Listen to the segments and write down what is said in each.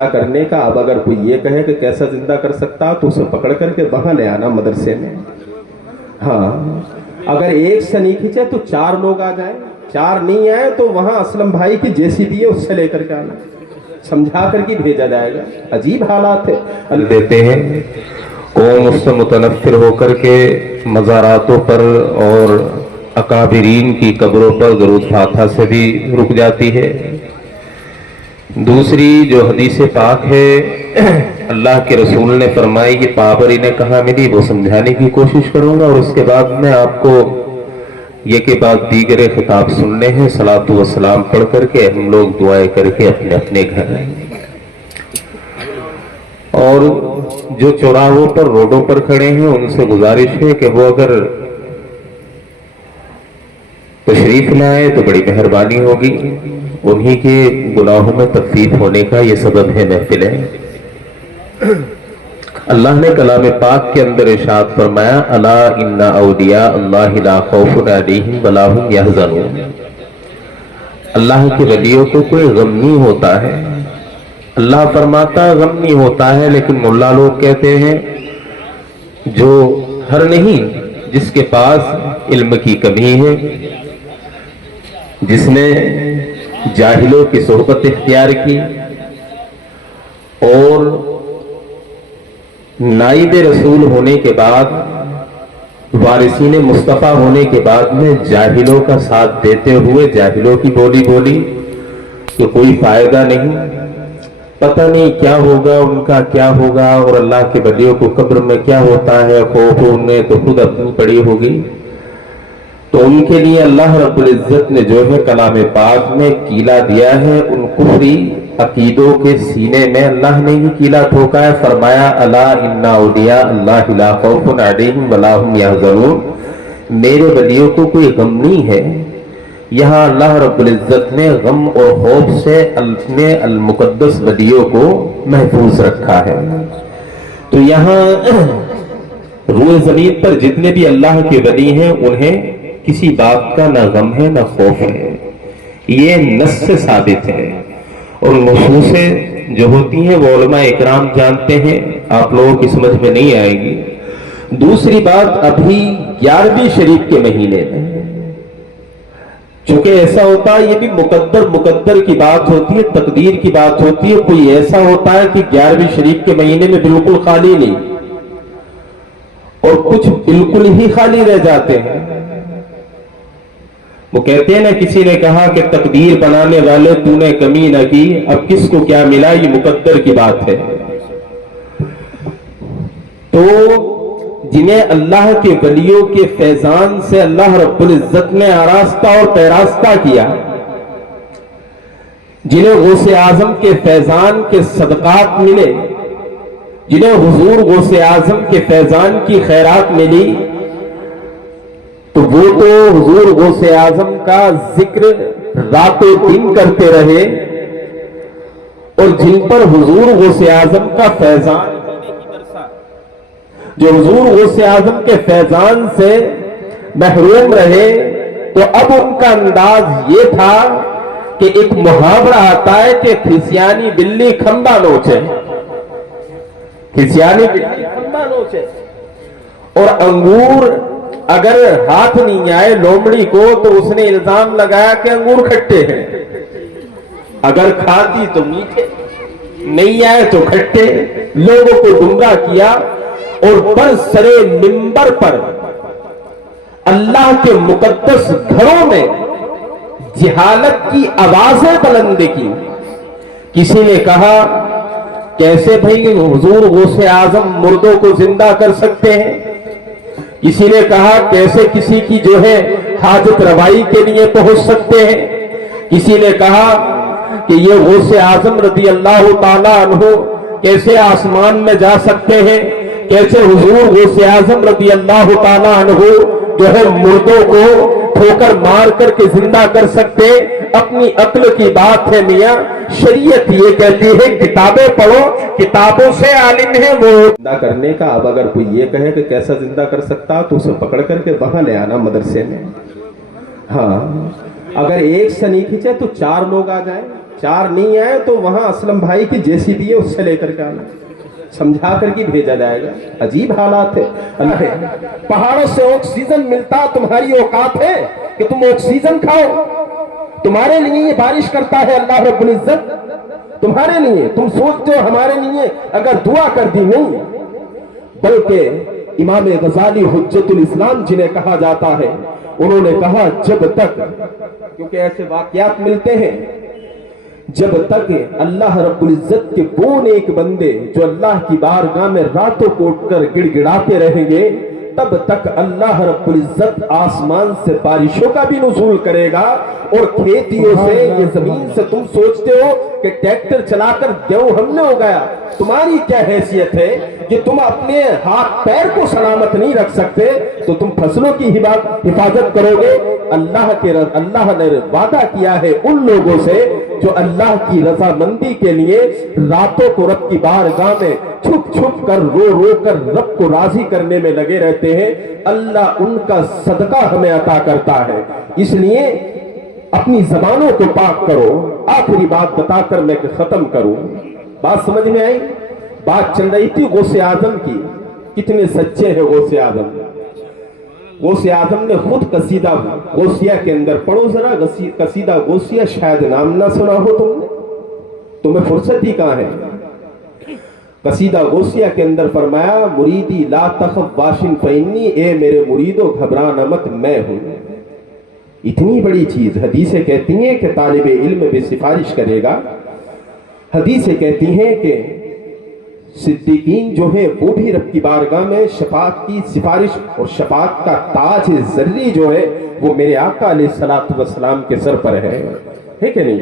کرنے کا. اب اگر کوئی یہ کہے کہ کیسا زندہ کر سکتا تو اسے پکڑ کر کے وہاں لے آنا مدرسے میں. ہاں اگر ایک سے نہیں کھینچے تو 4 لوگ آ جائیں, 4 نہیں آئے تو وہاں اسلم بھائی کی جیسی بھی ہے اس سے لے کر کے آنا, سمجھا کر کے بھیجا جائے گا. عجیب حالات ہے دیتے ہیں. قوم اس سے متنفر ہو کر کے مزاراتوں پر اور اکابرین کی قبروں پر درود فاتحہ سے بھی رک جاتی ہے. دوسری جو حدیث پاک ہے اللہ کے رسول نے فرمائی کہ پابری نے کہا ملی وہ سمجھانے کی کوشش کروں گا, اور اس کے بعد میں آپ کو یہ کہ بعد دیگر خطاب سننے ہیں. صلاۃ و سلام پڑھ کر کے ہم لوگ دعائیں کر کے اپنے اپنے گھر آئیں گے. اور جو چوراہوں پر روڈوں پر کھڑے ہیں ان سے گزارش ہے کہ وہ اگر تشریف لائے تو بڑی مہربانی ہوگی. انہی کے گناہوں میں تخفیف ہونے کا یہ سبب ہے محفلیں. اللہ نے کلام پاک کے اندر ارشاد فرمایا الا ان اولیاء اللہ لا خوف علیہم ولا هم یحزنون. اللہ کے ولیوں کو کوئی غم نہیں ہوتا ہے. اللہ فرماتا غم نہیں ہوتا ہے, لیکن ملا لوگ کہتے ہیں جو ہر نہیں, جس کے پاس علم کی کمی ہے, جس نے جاہلوں کی صحبت اختیار کی اور نائب رسول ہونے کے بعد, وارثین مصطفیٰ ہونے کے بعد میں جاہلوں کا ساتھ دیتے ہوئے جاہلوں کی بولی بولی تو کوئی فائدہ نہیں, پتہ نہیں کیا ہوگا ان کا کیا ہوگا, اور اللہ کے ولیوں کو قبر میں کیا ہوتا ہے خوف میں تو خود اپنی پڑی ہوگی. تو ان کے لیے اللہ رب العزت نے جو ہے کلام پاک میں کیلا دیا ہے, ان کفری عقیدوں کے سینے میں اللہ نے ہی کیلا ٹھوکا ہے. فرمایا الا ان اولیاء اللہ لا خوف علیہم ولا هم یحزنون. میرے ولیوں کو کوئی غم نہیں ہے. یہاں اللہ رب العزت نے غم اور خوف سے اپنے المقدس ولیوں کو محفوظ رکھا ہے. تو یہاں روئے زمین پر جتنے بھی اللہ کے ولی ہیں انہیں کسی بات کا نہ غم ہے نہ خوف ہے. یہ نص سے ثابت ہے, اور نصوصیں جو ہوتی ہیں وہ علماء اکرام جانتے ہیں, آپ لوگوں کی سمجھ میں نہیں آئے گی. دوسری بات, ابھی 11ویں شریف کے مہینے میں, چونکہ ایسا ہوتا ہے یہ بھی مقدر کی بات ہوتی ہے, تقدیر کی بات ہوتی ہے. کوئی ایسا ہوتا ہے کہ 11ویں شریف کے مہینے میں بالکل خالی نہیں, اور کچھ بالکل ہی خالی رہ جاتے ہیں. وہ کہتے ہیں نا, کسی نے کہا کہ تقدیر بنانے والے تو نے کمی نہ کی, اب کس کو کیا ملا, یہ مقدر کی بات ہے. تو جنہیں اللہ کے ولیوں کے فیضان سے اللہ رب العزت نے آراستہ اور پیراستہ کیا, جنہیں غوث اعظم کے فیضان کے صدقات ملے, جنہیں حضور غوث اعظم کے فیضان کی خیرات ملی, تو وہ تو حضور غوث اعظم کا ذکر رات و دن کرتے رہے, اور جن پر حضور غوث اعظم کا فیضان, جو حضور غوث اعظم کے فیضان سے محروم رہے, تو اب ان کا انداز یہ تھا کہ ایک محاورہ آتا ہے کہ کھسیانی بلی کھمبا نوچے, کھسیانی بلی کھمبا نوچے. اور انگور اگر ہاتھ نہیں آئے لومڑی کو تو اس نے الزام لگایا کہ انگور کھٹے ہیں, اگر کھاتی تو میٹھے, نہیں آئے تو کھٹے. لوگوں کو گمراہ کیا, اور برسرے منبر پر اللہ کے مقدس گھروں میں جہالت کی آوازیں بلند کی. کسی نے کہا کیسے بھائی حضور غوث اعظم مردوں کو زندہ کر سکتے ہیں, کسی نے کہا کیسے کسی کی جو ہے حاجت روائی کے لیے پہنچ سکتے ہیں, کسی نے کہا کہ یہ غوث اعظم رضی اللہ تعالی عنہ کیسے آسمان میں جا سکتے ہیں, کیسے حضور غوث اعظم رضی اللہ تعالی عنہ جو ہے مردوں کو ٹھوکر مار کر کے زندہ کر سکتے. اپنی عقل کی بات ہے میاں, شریعت یہ کہتی ہے کتابیں پڑھو, کتابوں سے عالم ہے وہ زندہ کرنے کا. اب اگر کوئی یہ کہے کہ کیسا زندہ کر سکتا تو اسے پکڑ کر کے وہاں لے آنا مدرسے میں. ہاں اگر ایک سے نہیں کھینچے تو 4 لوگ آ جائیں, 4 नहीं आए तो वहां असलम भाई की जेसीबी है, उससे लेकर के आना, समझा करके भेजा जाएगा। अजीब हालात है। अल्लाह है, पहाड़ों से ऑक्सीजन मिलता, तुम्हारी औकात है कि तुम ऑक्सीजन खाओ? तुम्हारे लिए ये बारिश करता है अल्लाह रब्बुल इज्जत, तुम्हारे लिए। तुम सोचते हो हमारे लिए अगर दुआ कर दी? नहीं, बल्कि इमाम गजाली हुज्जतुल इस्लाम जिन्हें कहा जाता है, उन्होंने कहा जब तक, क्योंकि ऐसे वाकयात मिलते हैं, जब तक अल्लाह रब्बुल इज्जत के वो नेक बंदे जो अल्लाह की बारगाह में रातों को उठकर गिड़गिड़ाते रहेंगे, तब तक अल्लाह रब्बुल इज्जत आसमान से बारिशों का भी नुज़ूल करेगा। और खेतियों से, ये जमीन से तुम सोचते हो कि ट्रैक्टर चलाकर गेहूं हमने उगाया, तुम्हारी क्या हैसियत है कि तुम अपने हाथ पैर को सलामत नहीं रख सकते, तो तुम फसलों की हिफाजत करोगे? अल्लाह ने वादा किया है उन लोगों से जो अल्लाह की रजामंदी के लिए रातों को रब की बारगाह में छुप छुप कर, रो रो कर रब को राजी करने में लगे रहते हैं, अल्लाह उनका सदका हमें अता करता है। इसलिए अपनी जबानों को पाक करो। आखिरी बात बताकर मैं खत्म करूं। बात समझ में आई? बात चल रही थी गौसे आजम की, कितने सच्चे हैं गौसे आजम। गौसे आजम ने खुद कसीदा गौसिया के अंदर, पढ़ो जरा कसीदा गौसिया, शायद नाम ना सुना हो तुमने, तुम्हें फुर्सत ही कहां है। कसीदा गौसिया के अंदर फरमाया, मुरीदी ला तखफ वाशिन फइन्नी, ए मेरे मुरीदो घबराना मत, मैं हूं। इतनी बड़ी चीज हदीसें कहती हैं कि तालिबे इल्म भी सिफारिश करेगा। हदीसें कहती हैं कि सिद्दीकीन जो है वो भी रब की बारगाह में शफाअत की सिफारिश, और शफाअत का ताज जर्री जो है वो मेरे आका अलैहिस्सलातु वस्सलाम के सर पर है कि नहीं?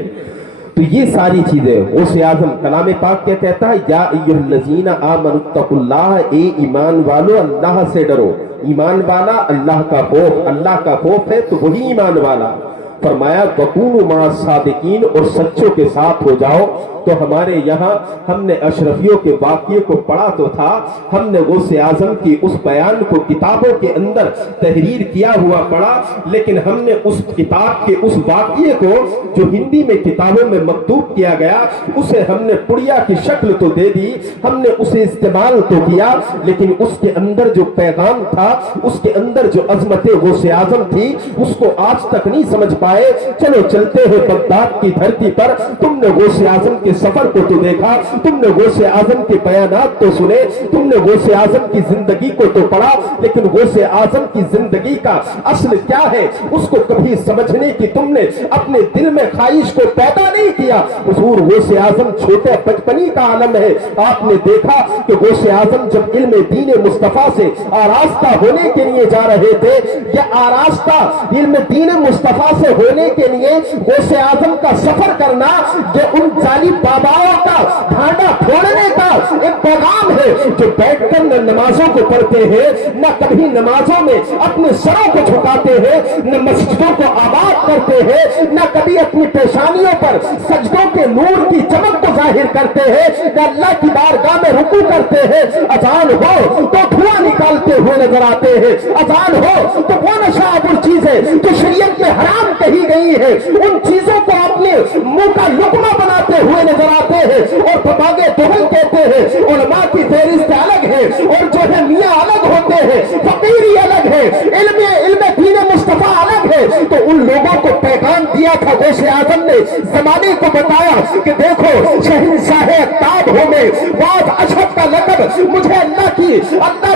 तो ये सारी चीजें गौसे आजम कलाम पाक क्या कहता है, या अय्युहल्लज़ीना आमनुत्तकुल्लाह, ए ईमान वालो अल्लाह से डरो। ईमान वाला अल्लाह का खौफ, अल्लाह का खौफ है तो वही ईमान वाला। फरमाया वकूनु मा सादिकीन, और सच्चों के साथ हो जाओ। तो हमारे यहाँ हमने अशरफियों के वाक़ये को पढ़ा तो था, हमने गौसे आजम की उस बयान को किताबों के अंदर तहरीर किया हुआ पढ़ा, लेकिन हमने उस किताब के उस वाक़ये को जो हिंदी में किताबों में मकतूब किया गया, उसे हमने पुड़िया की शक्ल तो दे दी, हमने उसे इस्तेमाल तो किया, लेकिन उसके अंदर जो पैगाम था, उसके अंदर जो अजमत गौसे आजम थी, उसको आज तक नहीं समझ पाए। चलो चलते हैं बगदाद की धरती पर। तुमने गौसे आजम के सफर को तो देखा, तुमने गौसे आजम के बयानात तो सुने, तुमने गौसे आजम की जिंदगी को तो पढ़ा, लेकिन गौसे आजम की जिंदगी का असल क्या है उसको कभी समझने की तुमने अपने दिल में ख्वाहिश को पैदा नहीं किया। हुजूर गौसे आजम छोटे बचपनी का आलम है। आपने देखा कि गौसे आजम जब इल्म दीन मुस्तफा से आरास्ता होने के लिए जा रहे थे, यह आरास्ता इल्म दीन मुस्तफा से होने के लिए गौसे आजम का सफर करना, ये उन जालिम बाबाओं का भांडा फोड़ने का एक पैगाम है जो बैठकर न नमाजों को पढ़ते हैं, न कभी नमाजों में अपने सरों को झुकाते हैं, न मस्जिदों को आबाद करते हैं, न कभी अपनी पेशानियों पर सजदों के नूर की चमक को जाहिर करते हैं, न अल्लाह की बारगाह में रुकू करते हैं। अजान हो तो धुआं निकालते हुए नजर आते हैं, अजान हो तो वो नशाबुर चीजें जो शरीयत में हराम कही गई है, उन चीजों को अपने मुंह का लुकमा बनाते हुए नजर आते हैं और फबागे दोहल कहते हैं। उलमा की फेरिस्त अलग है और जो है मियां अलग होते हैं, फकीरी अलग है, इल्म दीन मुस्तफा अलग है। तो उन लोगों को पैगाम दिया था गौसे आजम ने, जमाने को बताया कि देखो शहंशाह ताब हो में वाज अशहद का लक़ब मुझे अल्लाह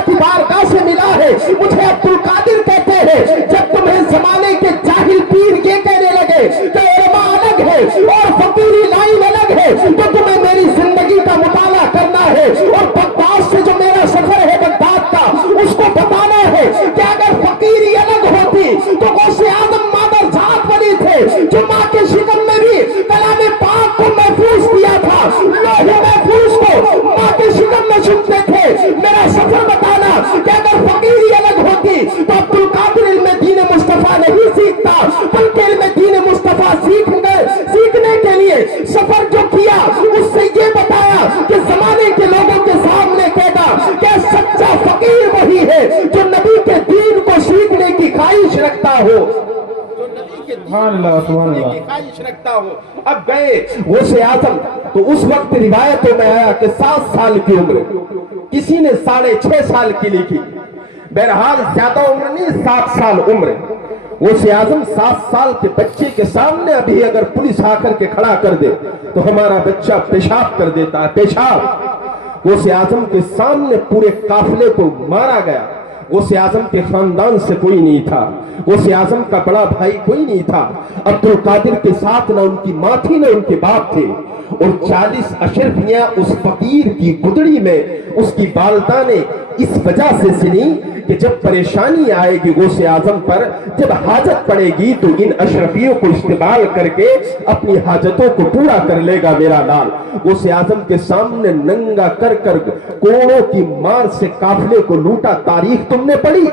की बारगाह से मिला है, मुझे अब्दुल कादिर कहते हैं। जब तुम्हें जमाने के जाहिल पीर ये कहने लगे कि उलमा अलग है और फकीरी लाइन अलग है, तो तुम्हें मेरी जिंदगी का मुताला करना है और बगदाद से जो मेरा सफर है बगदाद का, उसको बताना है कि अगर फकीरी अलग होती तो गौसे आजम मादर जात वाली थे, जो माँ के शिकम में भी कलाम पाक को महफूज किया था, लोहे महफूज को माँ के शिकम में सुनते थे। मेरा सफर बताना कि अगर फकीरी अलग होती तो अब्दुल कादिर इल्म दीन मुस्तफा नहीं सीखता, बल्कि इल्म दीन मुस्तफा सीखने के लिए सफर जो किया, उससे ये बताया कि जमाने के लोगों के सामने कहता कि सच्चा फकीर वही है जो नबी के दीन को सीखने की ख्वाहिश रखता हो। अल्लाह सुभान अल्लाह। की ख्वाहिश रखता हूँ। अब गए गौसे आजम, तो उस वक्त रिवायतों में आया कि 7 साल की उम्र, किसी ने 6.5 साल की लिखी, बहरहाल ज्यादा उम्र नहीं, 7 साल उम्र। गौसे आजम 7 साल के बच्चे के सामने अभी अगर पुलिस आकर के खड़ा कर दे तो हमारा बच्चा पेशाब कर देता है, पेशाब। गौसे आजम के सामने पूरे काफिले को मारा गया। गौसे आजम के खानदान से कोई नहीं था, गौसे आजम का बड़ा भाई कोई नहीं था। अब्दुल कादिर के साथ न उनकी माँ थी न उनके बाप थे, और 40 अशरफियां उस फकीर की गुदड़ी में उसकी वालिदा ने इस वजह से सुनी कि जब परेशानी आएगी गौसे आजम पर, जब हाजत पड़ेगी तो इन अशरफियों को इस्तेमाल करके अपनी हाजतों को पूरा कर लेगा मेरा लाल। गौसे आजम के सामने नंगा कर कर कोड़ों की मार से काफिले को लूटा। तारीख तुमने पढ़ी,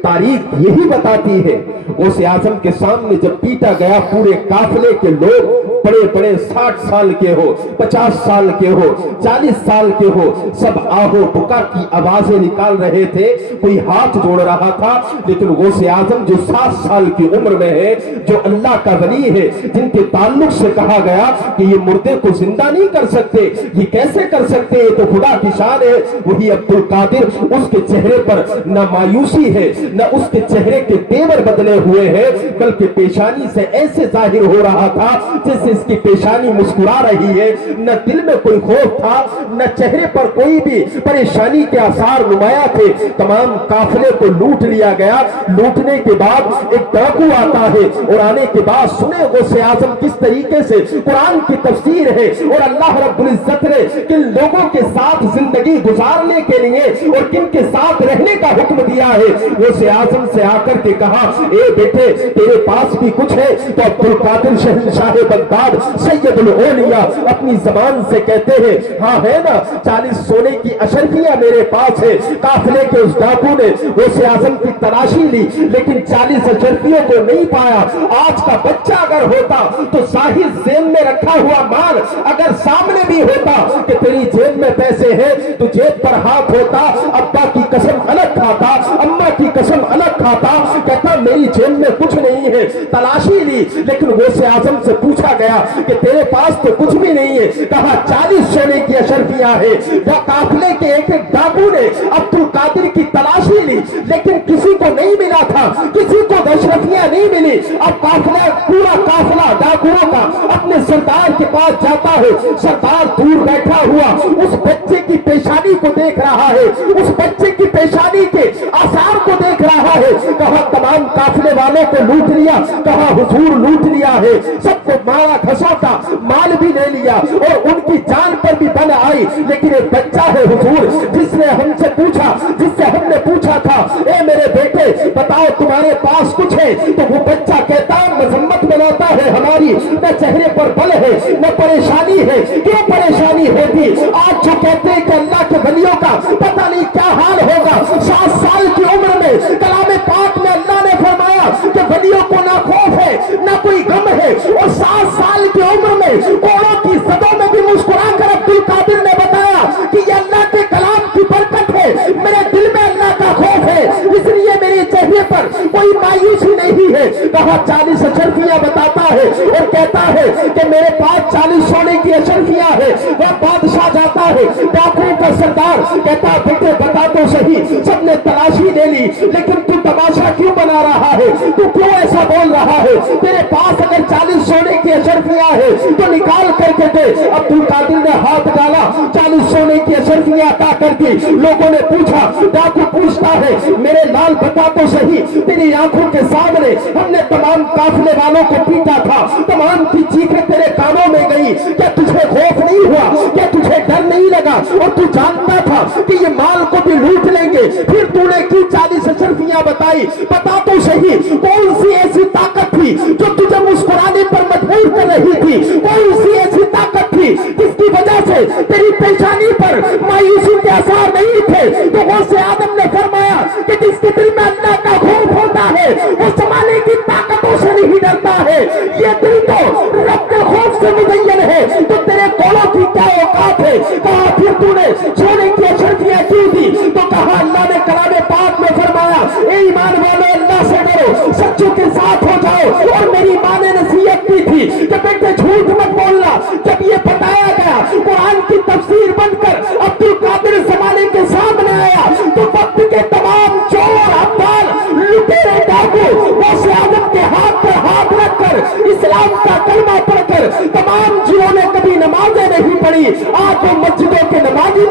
तारीख यही बताती है। गौसे आजम के सामने जब पीटा गया, पूरे काफिले के लोग बड़े बड़े 60 साल के हो, 50 साल के हो, 40 साल के हो, सब आहो पुकार की आवाजें निकाल रहे थे, कोई हाथ जोड़ रहा था। लेकिन गौसे आजम जो 7 साल की उम्र में है, जो अल्लाह का वली है, जिनके ताल्लुक से कहा गया कि ये मुर्दे को जिंदा नहीं कर सकते, ये कैसे कर सकते, ये तो खुदा की शान है, वही अब्दुल कादिर। उसके चेहरे पर न मायूसी है, न उसके चेहरे के तेवर बदले हुए हैं, बल्कि पेशानी से ऐसे जाहिर हो रहा था जैसे इसकी पेशानी मुस्कुरा रही है। न दिल में कोई खौफ था, न चेहरे पर कोई भी परेशानी के आसार नुमाया थे। तमाम काफिले को लूट लिया गया। लूटने के बाद एक डाकू आता है, और आने के बाद सुने गौसे आजम किस तरीके से कुरान की तफसीर है, और अल्लाह रब्बुल इज्जत ने किन लोगों के साथ जिंदगी गुजारने के लिए और किन के साथ रहने का हुक्म दिया है। गौसे आजम से आकर के कहा, ए बेटे तेरे पास भी कुछ है? तो अब्दुल कादिर शहंशाह बगदाद सैयदुल औलिया अपनी जबान से कहते हैं, हाँ है ना, 40 सोने की अशरफियां मेरे पास है। काफिले के उस डाकू ने गौसे आजम की तलाशी ली, लेकिन 40 अशरफियों को नहीं पाया। आज का बच्चा अगर होता तो साहिल जेब में रखा हुआ माल अगर सामने भी होता कि तेरी जेब में पैसे हैं, तो जेब पर हाथ होता, अब्बा की कसम अलग खाता, अम्मा की कसम अलग खाता, कहता मेरी जेब में कुछ नहीं है। तलाशी ली, लेकिन गौसे आजम से पूछा गया कि तेरे पास तो कुछ भी नहीं है। कहा 40 सोने की अशरफियां है। वह काफिले के एक एक डाकू ने अब्दुल कादिर की तलाशी ली, लेकिन किसी को नहीं मिला था, किसी को अशरफियां नहीं मिली। अब काफिला, पूरा काफिला डाकुओं का अपने सरदार के पास जाता है। सरदार दूर बैठा हुआ उस बच्चे की पेशानी को देख रहा है, उस बच्चे की पेशानी के आसार को देख रहा है। कहा तमाम काफिले वालों को लूट लिया, कहा हुजूर लूट लिया है, सबको मारा घसोटा, माल भी ले लिया, और उनकी जान पर भी बल आई। लेकिन एक बच्चा है हुजूर, जिसने हमसे पूछा, जिससे हमने पूछा था, ए मेरे बेटे बताओ तुम्हारे पास कुछ है? तो वो बच्चा कहता है, मजम्मत बनाता है हमारी, न चेहरे पर बल है न परेशानी है। क्यों परेशानी होती? आज जो कहते हैं कि अल्लाह के वलियों का पता नहीं क्या हाल होगा। 7 साल की उम्र में कलाम पाक में अल्लाह ने फरमाया कि वलियों को ना खौफ है ना कोई गम है, और 7 साल की उम्र में कोड़ों की सदों में भी मुस्कुरा कर अब्दुल कादिर ने बताया कि ये अल्लाह के कलाम की बरकत है, मेरे दिल में अल्लाह का खौफ है, इसलिए मेरे चेहरे पर कोई मायूसी नहीं है। कहा 40 अशरफियां बताता है, और कहता है कि मेरे पास 40 सोने की अशरफियां है। वह बादशाह जाता है, डाकुओं का सरदार कहता, बेटे बता तो सही, सबने तलाशी ले ली, लेकिन तू तमाशा क्यों बना रहा है? तू क्यों ऐसा बोल रहा है? तेरे पास अगर 40 सोने की अशरफियां है तो निकाल करके दे। अब्दुल कादिर ने हाथ डाला, 40 सोने की अशरफियां अता कर दी। लोगों ने पूछा, डाकू पूछता है, मेरे लाल बता तो सही, तेरी आंखों के सामने हमने तमाम काफिले वालों को पीटा था, तमाम की चीखें तेरे कानों में गई, क्या तुझे खौफ नहीं हुआ? क्या तुझे डर नहीं लगा? और तू जानता था कि ये माल को भी लूट लेंगे, फिर तूने क्यों 40 अशरफियां बताई? बता तो सही, कौन सी ऐसी ताकत थी जो तुझे मुस्कुराने पर मजबूर कर रही थी? कौन सी ऐसी ताकत थी जिसकी वजह से तेरी पेशानी पर मायूसी के आसार नहीं थे? तो गौसे आदम ने फरमाया कि जिसके दिल में अल्लाह का खौफ होता है वो जमाने की ताकतों से नहीं डरता है। ये दिल तो रब के खौफ से मुज़य्यन है, तो तेरे कोलों की क्या औकात है? कहा फिर तूने सोने की अशरफियां क्यों दी? तो कहा अल्लाह ने कलाम पाक में फरमाया, ए ईमान वालों अल्लाह से डरो, सच्चों के साथ हो जाओ, और मेरी माँ ने वसीयत की थी कि बेटे झूठ मत बोलना। जब ये बताया गया कुरान की तफसीर बनकर अब्दुल कादिर ज़माने के सामने आया तो वक्त के तमाम चोर अब्दाल लुटेरे डाकू गौसे आजम के हाथ पर हाथ रखकर इस्लाम का कलमा पढ़कर तमाम जिन्होंने कभी नमाजें नहीं पढ़ी आज वो मस्जिदों के नमाजी।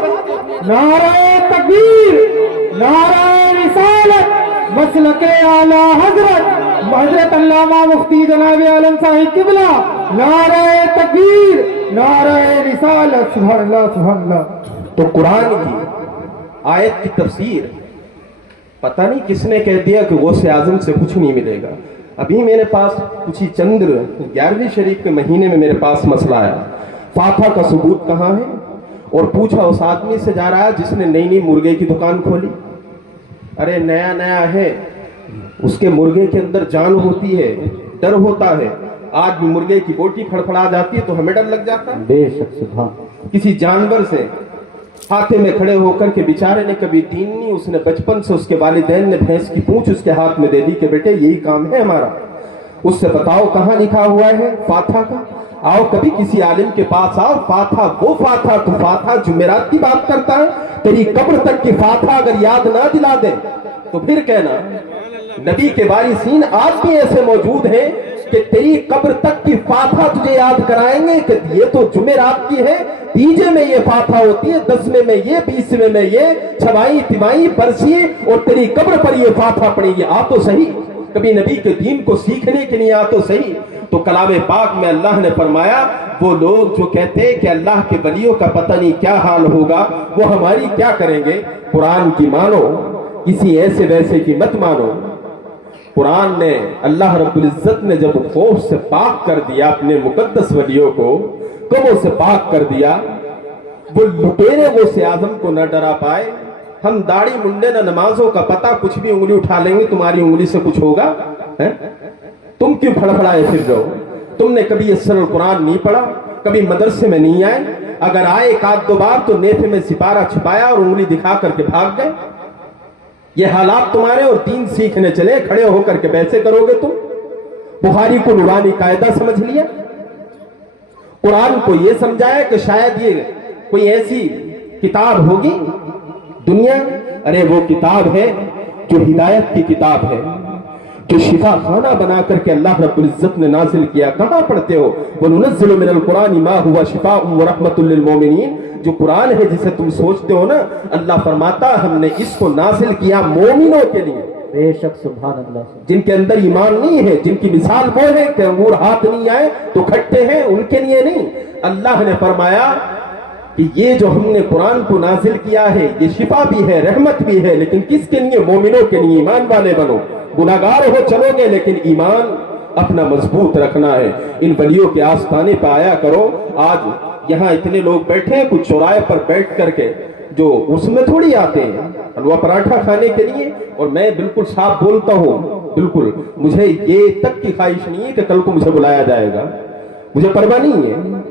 नारे तकबीर, नारे रिसालत, मसलके आला हजरत हजरत अल्लामा मुफ्ती जनाब आलम साहिब किबला, नारे तकबीर, नारे रिसालत, सुभान अल्लाह, सुभान अल्लाह। तो कुरान की आयत की तफसीर पता नहीं किसने कह दिया कि गौसे आजम से कुछ नहीं मिलेगा। अभी मेरे पास कुछ ही चंद्र 11वीं शरीफ के महीने में मेरे पास मसला आया, फाथा का सबूत कहाँ है, और पूछा उस आदमी से जा रहा है जिसने नई नई मुर्गे की दुकान खोली। अरे नया नया है, उसके मुर्गे के अंदर जान होती है, डर होता है। आज भी मुर्गे की बोटी फड़फड़ा जाती है तो हमें डर लग जाता है। बेशक सुभान। किसी जानवर से हाथे में खड़े होकर के बेचारे ने कभी दीन नहीं, उसने बचपन से उसके वालिदैन ने भैंस की पूंछ उसके हाथ में दे दी कि बेटे यही काम है हमारा। उससे बताओ कहाँ लिखा हुआ है फाथा का? आओ कभी किसी आलिम के पास आओ, फाथा वो फाथा तो फाथा जुमेरात की बात करता है। तेरी कब्र तक की फाथा अगर याद ना दिला दे तो फिर कहना नबी के वारिसीन आज भी ऐसे मौजूद हैं कि तेरी कब्र तक की फाथा तुझे याद कराएंगे कि ये तो जुमेरात की है, तीजे में ये फाथा होती है, 10वें में ये, 20वें में ये, छवाई तिवाई बरसी और तेरी कब्र पर ये फाथा पड़ेगी। आ तो सही, कभी नबी के दीन को सीखने के लिए आ तो सही। तो कलाम पाक में अल्लाह ने फरमाया वो लोग जो कहते हैं कि अल्लाह के वलियों का पता नहीं क्या हाल होगा, वो हमारी क्या करेंगे। कुरान की मानो, किसी ऐसे वैसे की मत मानो। कुरान ने अल्लाह रब्बुल इज्जत ने जब खौफ से पाक कर दिया अपने मुकद्दस वलियों को, कमों से पाक कर दिया, वो लुटेरे वो से आजम को न डरा पाए। हम दाढ़ी मुंडे न नमाजों का पता, कुछ भी उंगली उठा लेंगे तुम्हारी उंगली से कुछ होगा है? तुम क्यों फड़फड़ाए फिर रहो? तुमने कभी असर कुरान नहीं पढ़ा, कभी मदरसे में नहीं आए, अगर आए एक आध दो बार तो नेफे में सिपारा छिपाया और उंगली दिखा करके भाग गए। ये हालात तुम्हारे, और दीन सीखने चले खड़े होकर के पैसे करोगे तुम। बुखारी को नूरानी कायदा समझ लिया, कुरान को ये समझाया कि शायद ये कोई ऐसी किताब होगी दुनिया, अरे वो किताब है जो हिदायत की किताब है, जो शिफा खाना बना करके अल्लाह रब्बुल इज्जत ने नाजिल किया। कहां पढ़ते हो? वनुनज़्ज़िलु मिनल कुरानि मा हुवा शिफाउन व रहमतुल लिल मोमिनीन। जो कुरान है जिसे तुम सोचते हो ना, अल्लाह फरमाता हमने इसको नाजिल किया मोमिनों के लिए। बेशक सुभान अल्लाह। जिनके अंदर ईमान नहीं है, जिनकी मिसाल वो है कि अंगूर हाथ नहीं आए तो खट्टे हैं, उनके लिए नहीं। अल्लाह ने फरमाया कि ये जो हमने कुरान को नाजिल किया है ये शिफा भी है, रहमत भी है, लेकिन किसके लिए? मोमिनों के लिए। ईमान वाले बनो, गुनाहगार हो चलोगे लेकिन ईमान अपना मजबूत रखना है। इन वलियों के आस्थाने पर आया करो। आज यहाँ इतने लोग बैठे हैं, कुछ चौराहे पर बैठ करके जो उसमें थोड़ी आते हैं हलवा पराठा खाने के लिए, और मैं बिल्कुल साफ बोलता हूँ, बिल्कुल मुझे ये तक की ख्वाहिश नहीं है कि कल को मुझे बुलाया जाएगा, मुझे परवाह नहीं है।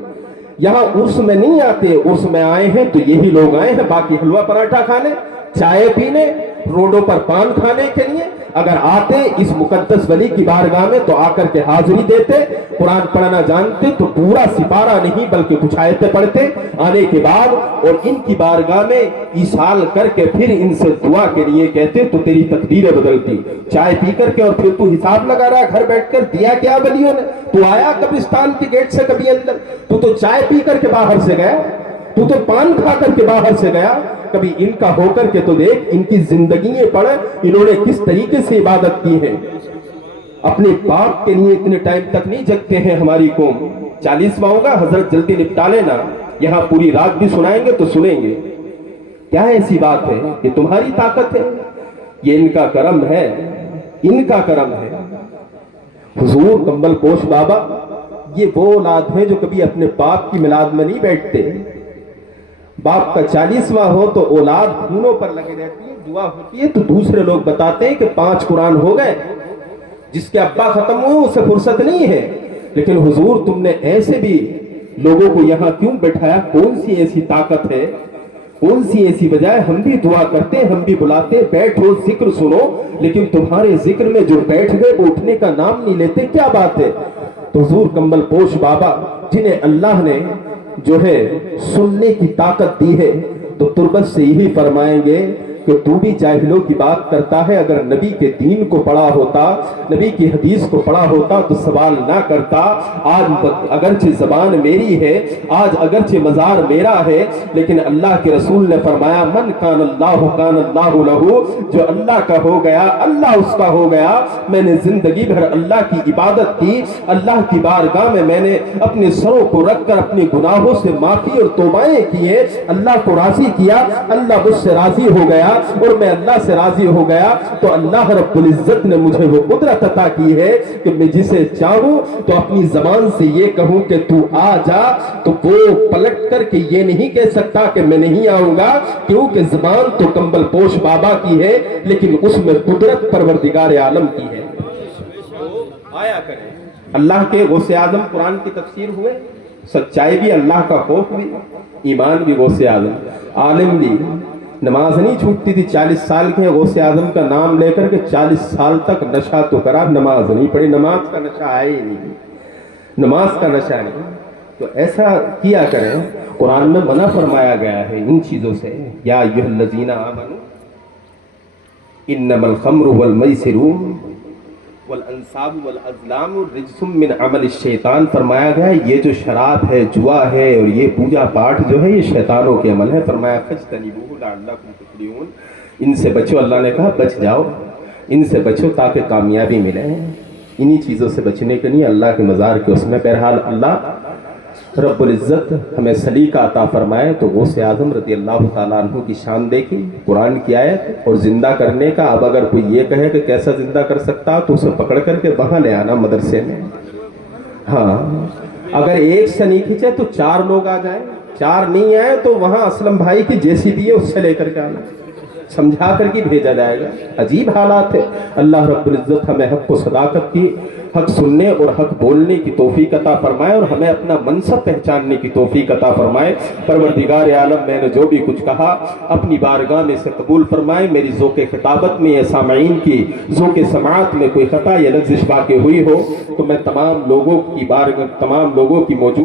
यहाँ उर्स में नहीं आते, उर्स में आए हैं तो यही लोग आए हैं, बाकी हलवा पराठा खाने, चाय पीने, रोडों पर पान खाने के लिए। अगर आते इस मुकद्दस वली की बारगाह में तो आकर के हाजिरी देते, कुरान पढ़ना जानते तो पूरा सिपारा नहीं बल्कि कुछ आयतें पढ़ते आने के बाद, और इनकी बारगाह में ईसाल करके फिर इनसे दुआ के लिए कहते तो तेरी तकदीरें बदलती। चाय पी करके और फिर तू हिसाब लगा रहा घर बैठकर, दिया क्या वलियों ने? तू आया कब्रिस्तान के गेट से कभी अंदर? तू तो चाय पी करके बाहर से गया, तू तो पान खा करके बाहर से गया। कभी इनका होकर के तो देख, इनकी जिंदगी पढ़, इन्होंने किस तरीके से इबादत की है। अपने बाप के लिए इतने टाइम तक नहीं जगते हैं हमारी कौम। 40वां होगा, हजरत जल्दी निपटा लेना, यहाँ पूरी रात भी सुनाएंगे तो सुनेंगे। क्या ऐसी बात है? ये तुम्हारी ताकत है, ये इनका करम है, इनका करम है। हुजूर कम्बल पोश बाबा ये वो औलाद है जो कभी अपने बाप की मिलाद में नहीं बैठते। बाप का 40वां हो तो औलाद खूनों पर लगे रहती है, दुआ होती है तो दूसरे लोग बताते हैं कि 5 कुरान हो गए। जिसके अब्बा खत्म हुए उसे फुर्सत नहीं है। लेकिन हुजूर तुमने ऐसे भी लोगों को यहाँ क्यों बैठाया? कौन सी ऐसी ताकत है, कौन सी ऐसी वजह? हम भी दुआ करते, हम भी बुलाते, बैठो जिक्र सुनो, लेकिन तुम्हारे जिक्र में जो बैठ गए वो उठने का नाम नहीं लेते। क्या बात है? تو حضور کمبل پوش بابا جنہیں اللہ نے جو ہے سننے کی طاقت دی ہے تو تربت سے یہی فرمائیں گے کہ تو بھی جاہلوں کی بات کرتا ہے، اگر نبی کے دین کو پڑھا ہوتا، نبی کی حدیث کو پڑھا ہوتا تو سوال نہ کرتا۔ آج اگرچہ زبان میری ہے، آج اگرچہ مزار میرا ہے، لیکن اللہ کے رسول نے فرمایا من کان اللہ لہو، جو اللہ کا ہو گیا اللہ اس کا ہو گیا۔ میں نے زندگی بھر اللہ کی عبادت کی، اللہ کی بارگاہ میں نے اپنے سروں کو رکھ کر اپنے گناہوں سے معافی اور توبائیں کی ہے، اللہ کو راضی کیا، اللہ مجھ سے راضی ہو گیا اور میں اللہ سے راضی ہو گیا، تو اللہ رب العزت نے مجھے وہ قدرت عطا کی ہے کہ میں جسے چاہوں تو اپنی زبان سے یہ کہوں کہ تو آ جا، تو وہ پلٹ کر کے یہ نہیں کہہ سکتا کہ میں نہیں آؤں گا، کیونکہ زبان تو کمبل پوش بابا کی ہے لیکن اس میں قدرت پروردگار عالم کی ہے۔ آیا کریں اللہ کے غوث اعظم، قرآن کی تفسیر ہوئے، سچائی بھی، اللہ کا خوف بھی، ایمان بھی غوث اعظم، عالم بھی۔ نماز نہیں چھوٹتی تھی، 40 سال کے غوث اعظم کا نام لے کر کے 40 سال تک نشہ تو کرا، نماز نہیں پڑھی، نماز کا نشہ آئے ہی نہیں، نماز کا نشہ نہیں۔ تو ایسا کیا کریں، قرآن میں منع فرمایا گیا ہے ان چیزوں سے، یا ایھا الذین آمنوا انما الخمر والمیسر والانصاب والازلام رجس من عمل الشیطان، فرمایا گیا ہے یہ جو شراب ہے، جوا ہے اور یہ پوجا پاٹ جو ہے یہ شیطانوں کے عمل ہے۔ فرمایا فاجتنبوہ لعلکم تفلحون، ان سے بچو، اللہ نے کہا بچ جاؤ، ان سے بچو تاکہ کامیابی ملے۔ انہی چیزوں سے بچنے کے لیے اللہ کے مزار کے اس میں، بہرحال اللہ رب العزت ہمیں سلیقہ عطا فرمائے۔ تو غوث اعظم رضی اللہ تعالیٰ عنہ کی شان دیکھی، قرآن کی آیت اور زندہ کرنے کا۔ اب اگر کوئی یہ کہے کہ کیسا زندہ کر سکتا تو اسے پکڑ کر کے وہاں لے آنا مدرسے میں۔ ہاں اگر ایک سے نہیں کھینچے تو 4 لوگ آ جائیں، 4 نہیں آئے تو وہاں اسلم بھائی کی JCB ہے اس سے لے کر کے آنا، سمجھا کر کے بھیجا جائے گا۔ عجیب حالات ہے۔ اللہ رب العزت ہمیں حق و صداقت کی، حق سننے اور حق بولنے کی توفیق عطا فرمائے اور ہمیں اپنا منصب پہچاننے کی توفیق عطا فرمائے۔ پروردگار عالم میں نے جو بھی کچھ کہا اپنی بارگاہ میں سے قبول فرمائے۔ میری ذوق خطابت میں یا سامعین کی ذوق سماعت میں کوئی خطا یا لغزش واقع ہوئی ہو تو میں تمام لوگوں کی موجود